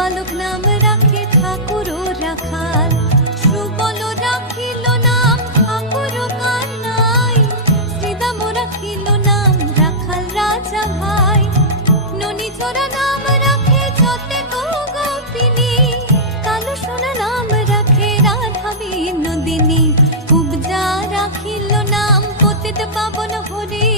বালক নাম রাখে ঠাকুর রাখাল, সুবল রাখিল নাম ঠাকুর কানাই, শ্রীদাম রাখিল নাম রাখাল রাজা ভাই, ননীচরা নাম রাখে যতে গোপিনী, কালো সোনা নাম রাখে রাধা বিনোদিনী, কুবজা রাখিল নাম পতিত পাবন হরি,